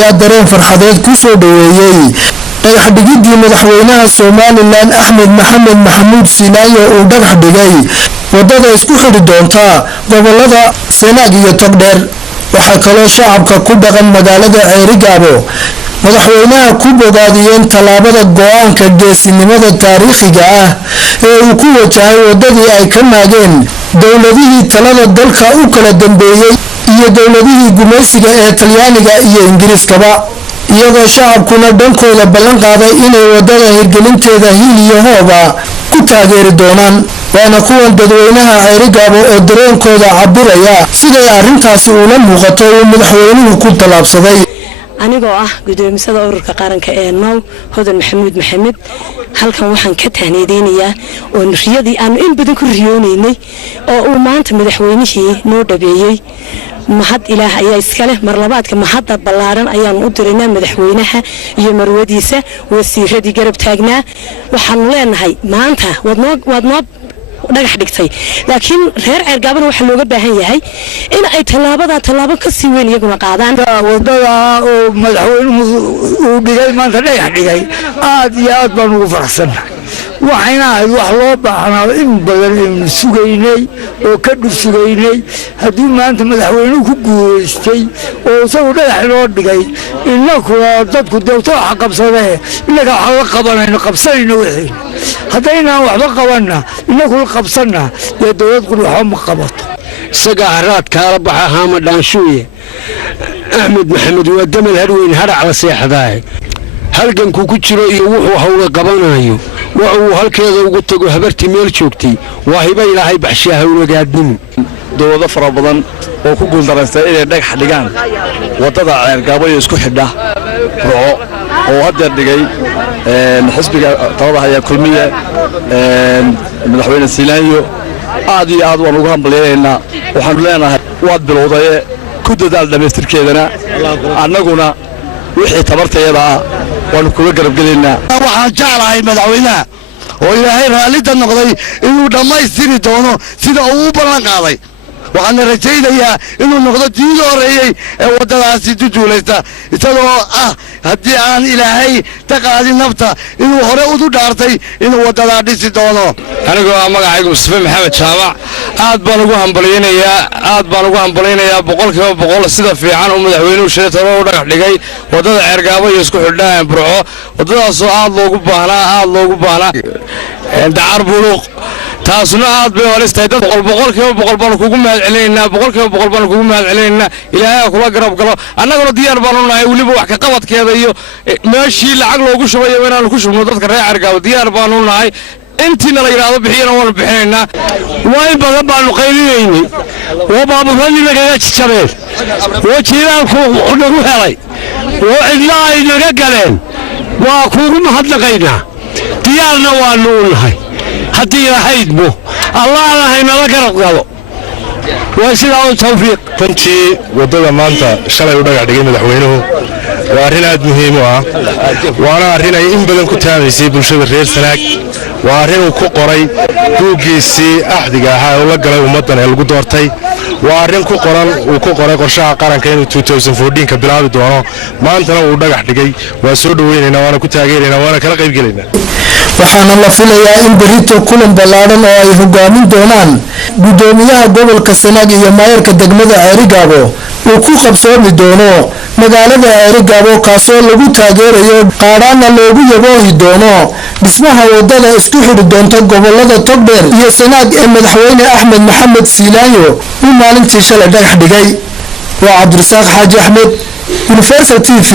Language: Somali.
ayaa dareen farxadeed ku soo dhaweeyay dhagax dhigidii madaxweynaha Soomaaliland Axmed Maxamed Maxamuud Sinaayo uu dhagax dhigay wadada isku xidhi doonta gobolada Sanaag iyo Togdheer. waxa kale shacabka ku dhaqan magaalada Ceerigaabo madaxweynaha ku bogaadiyeen talaabada go'aanka geesinimada taariikhiga ah ee uu ku wajahay wadadii ay ka maageen dawladihii talada dalka u kala dambeeyay iyo dawladihii gumaysiga ee Talyaaniga iyo Ingiriiskaba, iyagoo shacabkuna dhankooda ballan qaaday inay wadada hirgelinteeda hil iyo hooba ku taageeri doonaan. waana kuwan dadweynaha Ceerigaabo oo dareenkooda cabiraya siday arrintaasi ula muuqato uu madaxweynuhu ku talaabsaday. anigoo ah gudoomisada ururka qaranka ee Now Hodan Maxamuud Maxamed, halkan waxaan ka tahniideynayaa oo riyadii aanu in badan ku riyoonaynay oo uu maanta madaxweynihii noo dhabeeyay. mahad ilaah ayaa iska leh, mar labaadka mahadda ballaaran ayaan u diraynaa madaxweynaha iyo marwadiisa wasiiradii garab taagnaa. waxaan leenahay maanta waad noo dhagax dhigtay, laakiin reer Ceergaabana waxa looga baahan yahay in ay talaabo ka sii weyn iyaguna qaadaan. wadada oo madaxweynuhu uu dhigay maanta dhagax dhigay aad iyo aad baan ugu faraxsanahay. waxayna ahayd wax loo baahnaa in badan aynu sugaynay oo ka dhufsugaynay. haddii maanta madaxweynuhu ku guulaystay oo isagu dhagax loo dhigay, innakuna dadku dawto waxa qabsadee innaga waxa la qabanayno qabsanayno wixii. haddaynaan waxba qabanna innakula qabsanna dee dawlad quri waxba ma qabato. isaga haraad kaala baxa haama dhaanshuuye Axmed Maxamed waa gamal harweyn harac la seexdaay halganku ku jiro iyo wuxuu hawla qabanayo wuxuu halkeeda ugu tago habartii meel joogtay waa hiba ilaahay baxshaa hawlagaadnimo. dawlado fara badan oo ku guuldareystay inay dhagax dhigaan wadada Ceergaabo iyo isku xidha Burco oo hadda dhigay xisbiga talada haya kulmiye madaxweyne Sinaayo. aad iyo aad waan ugu hambalyeeynaa. waxaan leenahay waad bilowday ku dadaal dhameystirkeedana annaguna wixii tabarteeda ah waan kula garab galeynaa. waxaan jeclahay madaxweynaha oo ilaahay raallida noqday inuu dhammaystiri doono sida uu u ballan qaaday. waxaan rajaynayaa inuu noqdo diidii horeeyay ee wadadaasi duduulaysta, isagoo ah haddii aan ilaahay taqaadin nafta inuu hore udu dhaartay inuu wadadaa dhisi doono. anigoo ah magacaygu Mustafa Maxamed Jaamac, aad baan ugu hambaleynayaa boqolkiiba boqol sida fiican uu madaxweynuhu sheegay oo dhagax dhigay wadada Ceergaabo iyo isku xidhaan Burco. wadadaasoo aad loogu baahnaa dacar buluq taasuna aad bay walistahay. dad boqolkiiba boqol baan kugu mahadcelinaynaa ilaahay kula garab galo. annaguna diyaar baan u nahay waliba wax ka qabadkeeda iyo meeshii lacag loogu shubayo inaan ku shubno dadka reer Ceergaabo diyaar baan u nahay. intiina la yiraahdo bixiyana waan bixinaynaa. way badan baanu qaylinayni oo baabuurani naga jabeen oo jiiraanku nagu helay oo cidna ay naga galeen. waa kuugu mahadnaqaynaa, diyaarna waanu u nahay. haddii ilahaydmo allahna haynala garab galo. waa sidaa u tawfiiq. runtii wadada maanta shalay u dhagax dhigay madaxweynuhu waa arrin aad muhiim u ah. waana arrin ay in badan ku taamaysay bulshada reer Sanaag. waa arrin uu ku qoray buuggiisii axdiga ahaa oo la galay ummaddan ee lagu doortay. waa arrin uu ku qoray qorshaha qaranka inuu 2014 ka bilaabi doono. maantana uu dhagax dhigay. waa soo dhaweynaynaa, waana ku taageeraynaa, waana kala qayb gelaynaa. waxaana la filayaa in berito kulan ballaaran oo ay hogaamin doonaan gudoomiyaha gobolka Sanaag iyo maayarka degmada Ceerigaabo uu ku qabsoomi doono magaalada Ceerigaabo, kaasoo lagu taageerayo qaadana loogu yaboohi doono dhismaha wadada isku xidhi doonta gobolada Togdheer iyo Sanaag ee madaxweyne Axmed Maxamed Sinaayo uu maalintii shalay dhagax dhigay. waa Cabdirasaaq Xaaji Axmed, Universal TV.